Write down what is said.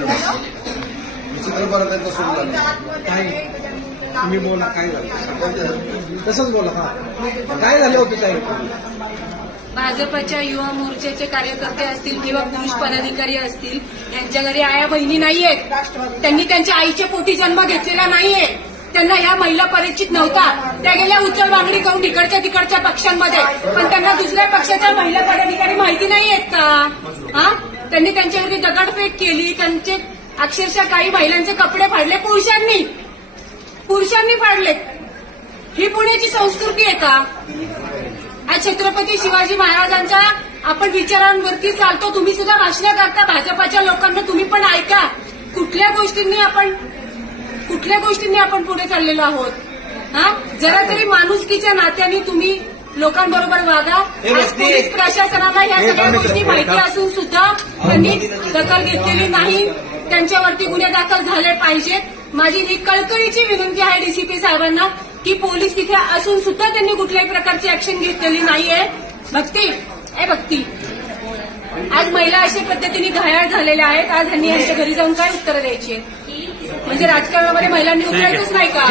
तुम्ही बोला काय झालं तसंच बोला काय भाजपच्या युवा मोर्चाचे कार्यकर्ते असतील किंवा पुरुष पदाधिकारी असतील यांच्या घरी आया बहिणी नाहीयेत त्यांनी त्यांच्या आईच्या पोटी जन्म घेतलेला नाहीये त्यांना ह्या महिला परिचित नव्हता त्या गेल्या उचल मागणी करून इकडच्या तिकडच्या पक्षांमध्ये पण त्यांना दुसऱ्या पक्षाच्या महिला पदाधिकारी माहिती नाहीयेत का त्यांनी त्यांच्यावरती दगडफेक केली त्यांचे अक्षरशः काही महिलांचे कपडे फाडले पुरुषांनी पुरुषांनी फाडले ही पुण्याची संस्कृती आहे का आज छत्रपती शिवाजी महाराजांच्या आपण विचारांवरती चालतो तुम्ही सुद्धा भाषण करता भाजपाच्या लोकांना तुम्ही पण ऐका कुठल्या गोष्टींनी आपण कुठल्या गोष्टींनी आपण पुढे चाललेलो आहोत हा जरा तरी माणुसकीच्या नात्याने तुम्ही लोकांबरोबर वागा पोलीस प्रशासनाला या सगळ्या गोष्टी माहिती असून सुद्धा त्यांनी दखल घेतलेली नाही त्यांच्यावरती गुन्हे दाखल झाले पाहिजेत माझी ही कळकळीची विनंती आहे डीसीपी साहेबांना की पोलीस तिथे असून सुद्धा त्यांनी कुठल्याही प्रकारची ऍक्शन घेतलेली नाहीये भक्ती ए भक्ती आज महिला अशा पद्धतीने घायाळ झालेल्या आहेत आज त्यांनी यांच्या घरी जाऊन काय उत्तरं द्यायची म्हणजे राजकारणामध्ये महिलांनी उतरायचंच नाही का